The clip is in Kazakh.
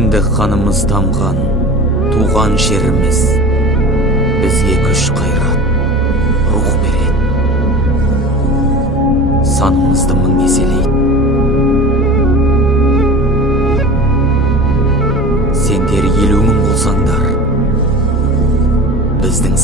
Кіндік қанымыз тамған туған жеріміз бізге күш қайрат, рух береді. Санымызды мың еселейді. Сендер 50 мың болсаңдар, біздің